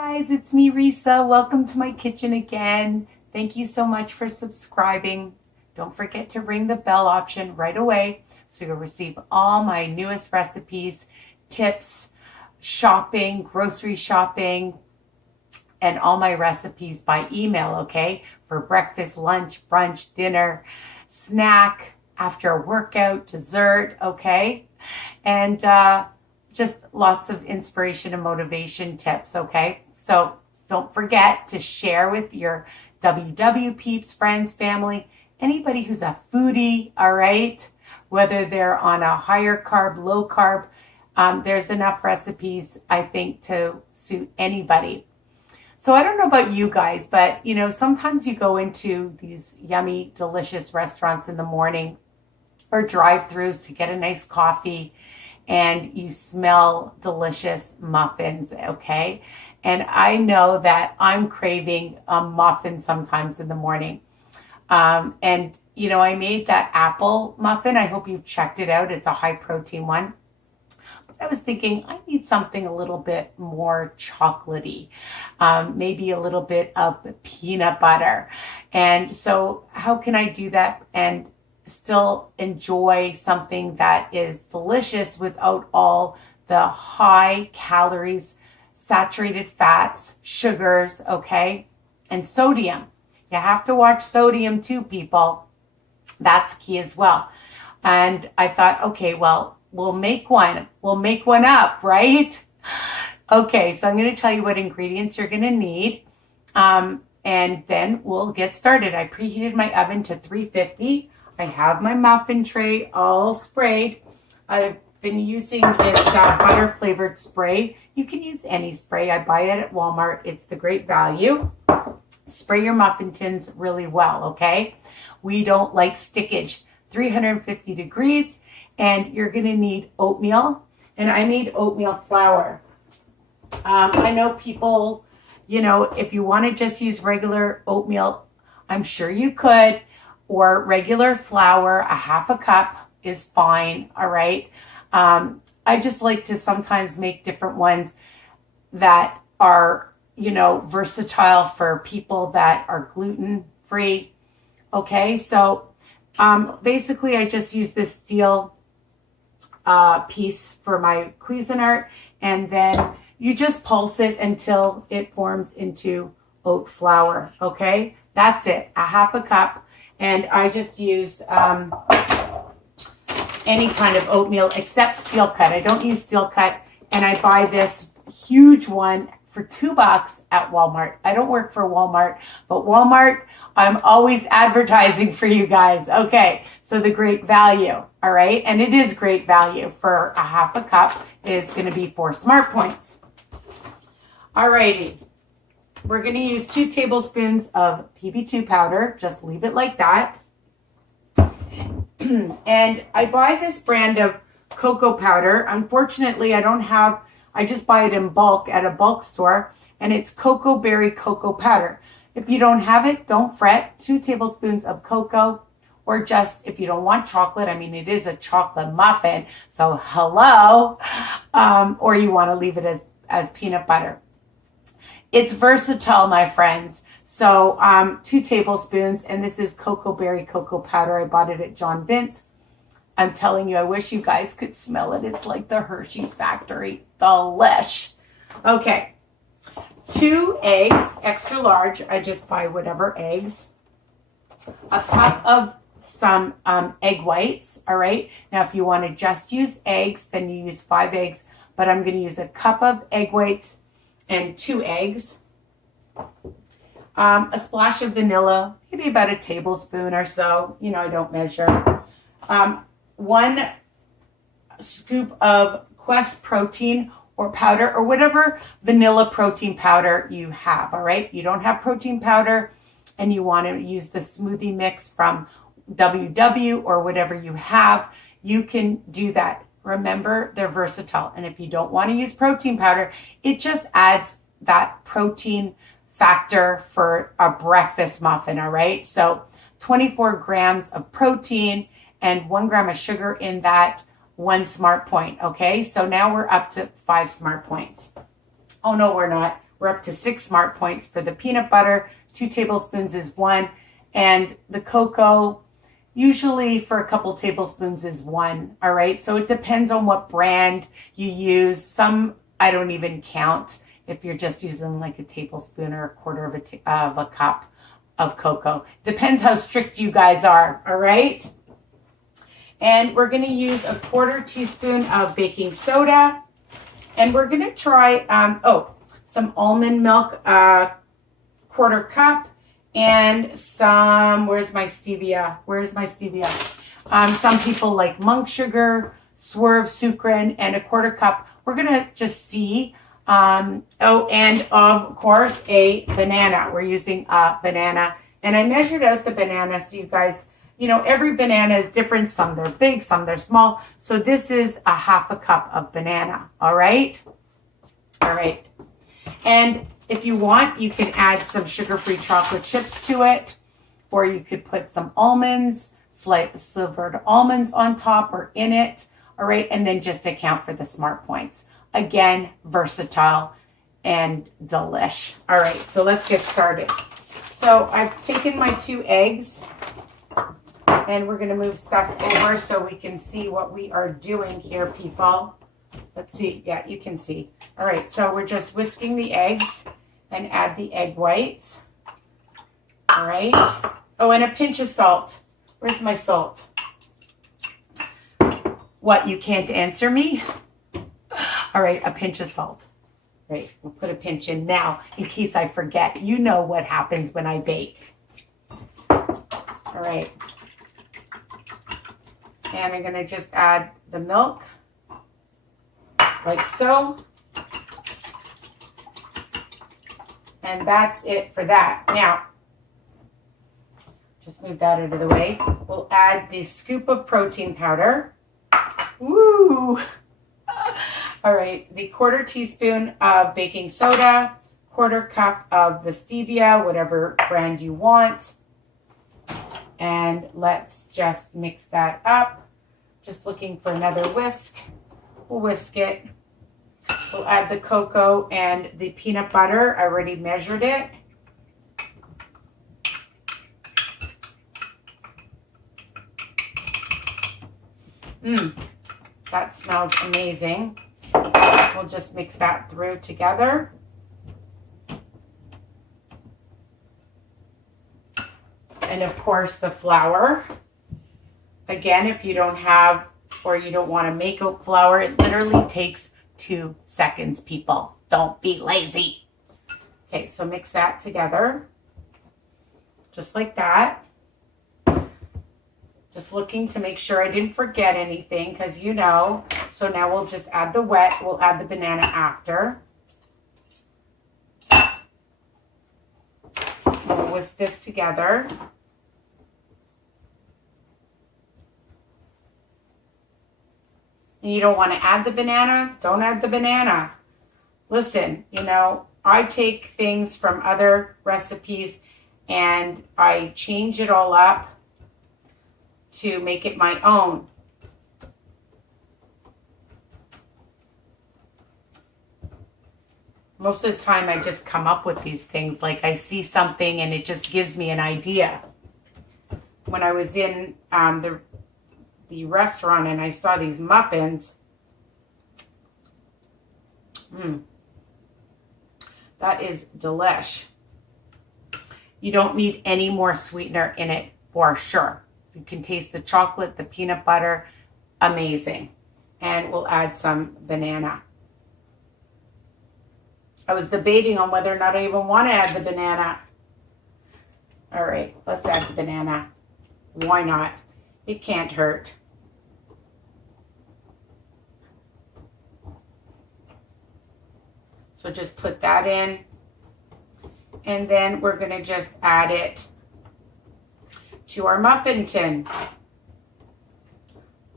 guys, it's me, Risa. Welcome to my kitchen again. Thank you so much for subscribing. Don't forget to ring the bell option right away so you'll receive all my newest recipes, tips, shopping, grocery shopping, and all my recipes by email, okay? For breakfast, lunch, brunch, dinner, snack, after a workout, dessert, okay? And just lots of inspiration and motivation tips, okay? So don't forget to share with your WW peeps, friends, family, anybody who's a foodie, all right? Whether they're on a higher carb, low carb, there's enough recipes, I think, to suit anybody. So I don't know about you guys, but you know, sometimes you go into these yummy, delicious restaurants in the morning or drive-throughs to get a nice coffee and you smell delicious muffins, okay? And I know that I'm craving a muffin sometimes in the morning. And you know, I made that apple muffin. I hope you've checked it out. It's a high protein one. I was thinking I need something a little bit more chocolatey, maybe a little bit of peanut butter. And so how can I do that and still enjoy something that is delicious without all the high calories, saturated fats, sugars, okay, and sodium. You have to watch sodium too, people. That's key as well. And I thought, okay, well, we'll make one up, right? Okay, so I'm going to tell you what ingredients you're going to need. And then we'll get started. I preheated my oven to 350. I have my muffin tray all sprayed. I've been using this butter flavored spray. You can use any spray. I buy it at Walmart. It's the great value. Spray your muffin tins really well, okay? We don't like stickage. 350 degrees. And you're going to need oatmeal. And I made oatmeal flour. I know people, you know, if you want to just use regular oatmeal, I'm sure you could. Or regular flour, a half a cup is fine, all right? I just like to sometimes make different ones that are, you know, versatile for people that are gluten-free, okay? So basically I just use this steel piece for my Cuisinart, and then you just pulse it until it forms into oat flour, okay? That's it, a half a cup. And I just use any kind of oatmeal except steel cut. I don't use steel cut, and I buy this huge one for $2 at Walmart. I don't work for Walmart, but Walmart, I'm always advertising for you guys. Okay, so the great value, all right? And it is great value. For a half a cup is going to be 4 smart points. All righty. We're going to use 2 tablespoons of PB2 powder. Just leave it like that. And I buy this brand of cocoa powder. Unfortunately, I just buy it in bulk at a bulk store, and it's cocoa berry cocoa powder. If you don't have it, don't fret. 2 tablespoons of cocoa, or just if you don't want chocolate, I mean, it is a chocolate muffin, so hello, or you want to leave it as peanut butter. It's versatile, my friends. So 2 tablespoons, and this is cocoa berry cocoa powder. I bought it at John Vince. I'm telling you, I wish you guys could smell it. It's like the Hershey's factory. Delish. Okay. 2 eggs, extra large. I just buy whatever eggs. A cup of some egg whites, all right? Now, if you want to just use eggs, then you use 5 eggs, but I'm going to use a cup of egg whites and 2 eggs, a splash of vanilla, maybe about a tablespoon or so. You know, I don't measure. 1 scoop of Quest protein or powder or whatever vanilla protein powder you have, all right? You don't have protein powder and you want to use the smoothie mix from WW or whatever you have, you can do that. Remember, they're versatile. And if you don't want to use protein powder, it just adds that protein factor for a breakfast muffin, all right? So 24 grams of protein and 1 gram of sugar in that, 1 smart point, okay? So now we're up to 5 smart points. Oh, no, we're not. We're up to 6 smart points for the peanut butter. 2 tablespoons is 1. And the cocoa, usually for a couple tablespoons is 1. All right. So it depends on what brand you use. Some I don't even count if you're just using like a tablespoon or a quarter of a cup of cocoa. Depends how strict you guys are. All right. And we're going to use a 1/4 teaspoon of baking soda. And we're going to try, some almond milk, 1/4 cup. And some, where's my stevia? Some people like monk sugar, swerve sucrin, and a 1/4 cup. We're going to just see. And of course, a banana. We're using a banana. And I measured out the banana so you guys, every banana is different. Some they're big, some they're small. So this is a 1/2 cup of banana. All right? All right. And if you want, you can add some sugar-free chocolate chips to it, or you could put some almonds, slivered almonds on top or in it. All right. And then just account for the smart points. Again, versatile and delish. All right. So let's get started. So I've taken my 2 eggs and we're going to move stuff over so we can see what we are doing here, people. Let's see. Yeah, you can see. All right. So we're just whisking the eggs and add the egg whites. All right. Oh, and a pinch of salt. Where's my salt? What, you can't answer me? All right, a pinch of salt. Right, we'll put a pinch in now in case I forget. You know what happens when I bake. All right. And I'm gonna just add the milk, like so. And that's it for that. Now, just move that out of the way. We'll add the scoop of protein powder. Woo! All right, the 1/4 teaspoon of baking soda, 1/4 cup of the stevia, whatever brand you want. And let's just mix that up. Just looking for another whisk. We'll whisk it. We'll add the cocoa and the peanut butter. I already measured it. That smells amazing. We'll just mix that through together. And of course the flour. Again, if you don't have or you don't want to make oat flour, it literally takes 2 seconds, people. Don't be lazy. Okay, so mix that together. Just like that. Just looking to make sure I didn't forget anything because So now we'll just add the wet. We'll add the banana after. We'll whisk this together. And you don't want to add the banana? Don't add the banana. Listen, I take things from other recipes and I change it all up to make it my own. Most of the time I just come up with these things, like I see something and it just gives me an idea. When I was in the restaurant and I saw these muffins, that is delish. You don't need any more sweetener in it for sure. You can taste the chocolate, the peanut butter, amazing. And we'll add some banana. I was debating on whether or not I even want to add the banana. All right, let's add the banana. Why not? It can't hurt. So just put that in. And then we're going to just add it to our muffin tin.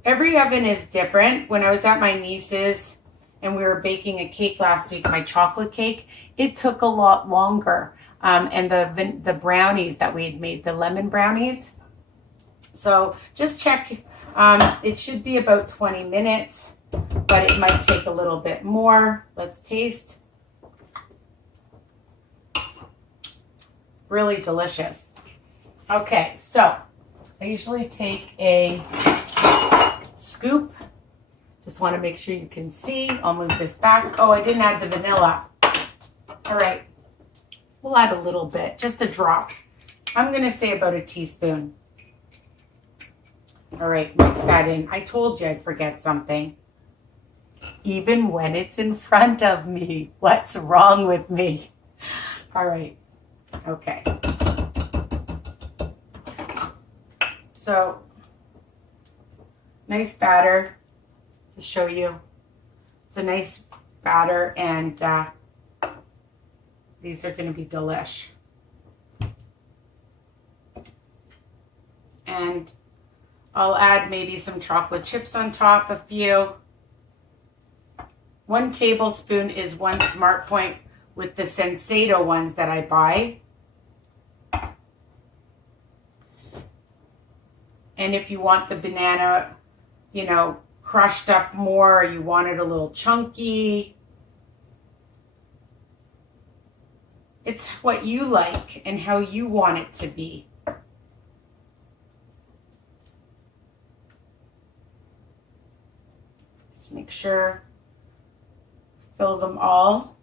Every oven is different. When I was at my niece's and we were baking a cake last week, my chocolate cake, it took a lot longer. And the brownies that we had made, the lemon brownies. So just check. It should be about 20 minutes, but it might take a little bit more. Let's taste. Really delicious. Okay, so I usually take a scoop. Just want to make sure you can see. I'll move this back. Oh, I didn't add the vanilla. All right, we'll add a little bit, just a drop. I'm going to say about a teaspoon. All right, mix that in. I told you I'd forget something. Even when it's in front of me. What's wrong with me? All right, okay. So, nice batter to show you. It's a nice batter, and these are going to be delish. And I'll add maybe some chocolate chips on top, a few. 1 tablespoon is 1 Smart Point with the Sensado ones that I buy. And if you want the banana, you know, crushed up more, or you want it a little chunky, it's what you like and how you want it to be. Just make sure, fill them all.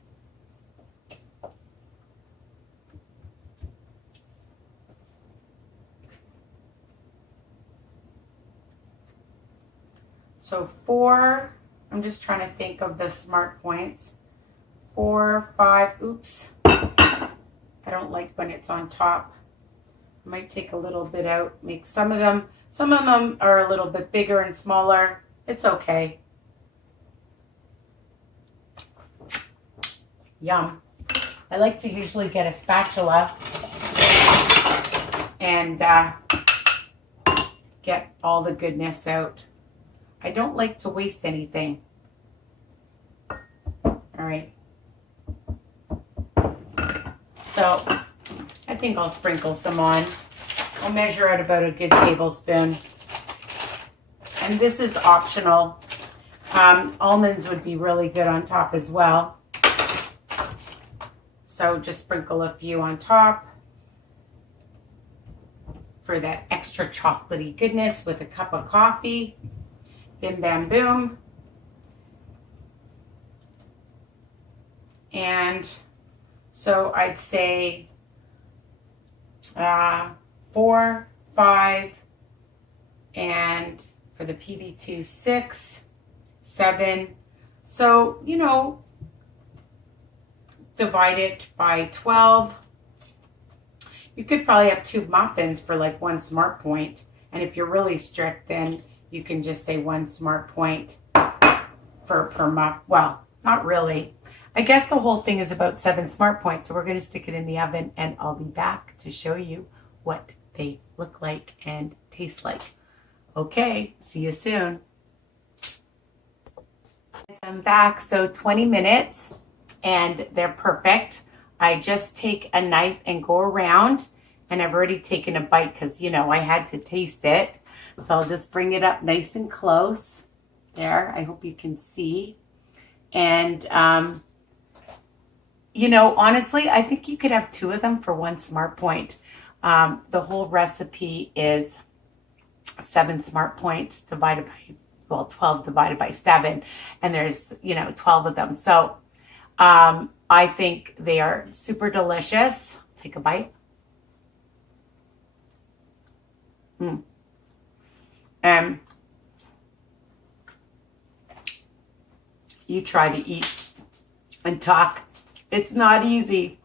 So 4, I'm just trying to think of the Smart Points. 4, 5, oops. I don't like when it's on top. I might take a little bit out, make some of them are a little bit bigger and smaller. It's okay. Yum. I like to usually get a spatula and get all the goodness out. I don't like to waste anything. All right. So I think I'll sprinkle some on. I'll measure out about a good tablespoon. And this is optional. Almonds would be really good on top as well. So just sprinkle a few on top for that extra chocolatey goodness with a cup of coffee. Bim bam boom. And so I'd say 4, 5, and for the PB2, 6, 7. So, you know, divide it by 12. You could probably have 2 muffins for like 1 Smart Point. And if you're really strict, then you can just say 1 Smart Point per muff. Well, not really. I guess the whole thing is about 7 Smart Points. So we're going to stick it in the oven, and I'll be back to show you what they look like and taste like. Okay, see you soon. I'm back. So 20 minutes and they're perfect. I just take a knife and go around, and I've already taken a bite because, you know, I had to taste it. So I'll just bring it up nice and close. There, I hope you can see. And, you know, honestly, I think you could have 2 of them for 1 Smart Point. The whole recipe is 7 Smart Points divided by, well, 12 divided by 7. And there's, you know, 12 of them. So I think they are super delicious. Take a bite. You try to eat and talk. It's not easy.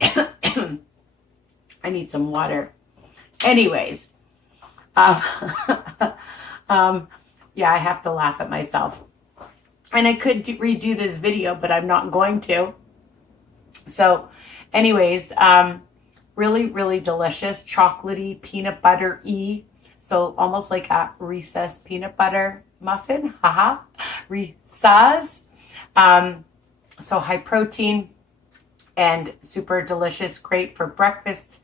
I need some water. Anyways, yeah, I have to laugh at myself. And I could redo this video, but I'm not going to. So anyways, really, really delicious, chocolatey, peanut butter-y. So almost like a Risa's peanut butter muffin. Haha. Risa's. So high protein and super delicious. Great for breakfast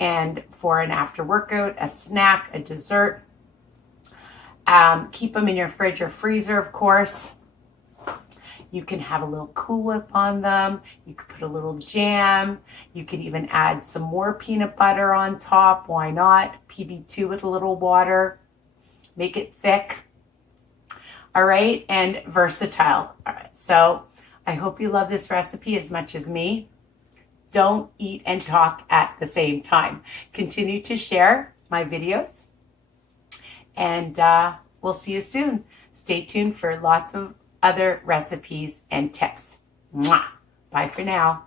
and for an after workout, a snack, a dessert. Keep them in your fridge or freezer, of course. You can have a little Cool Whip on them. You could put a little jam. You can even add some more peanut butter on top. Why not? PB2 with a little water. Make it thick. All right, and versatile. All right, so I hope you love this recipe as much as me. Don't eat and talk at the same time. Continue to share my videos, and we'll see you soon. Stay tuned for lots of other recipes and tips. Mwah! Bye for now.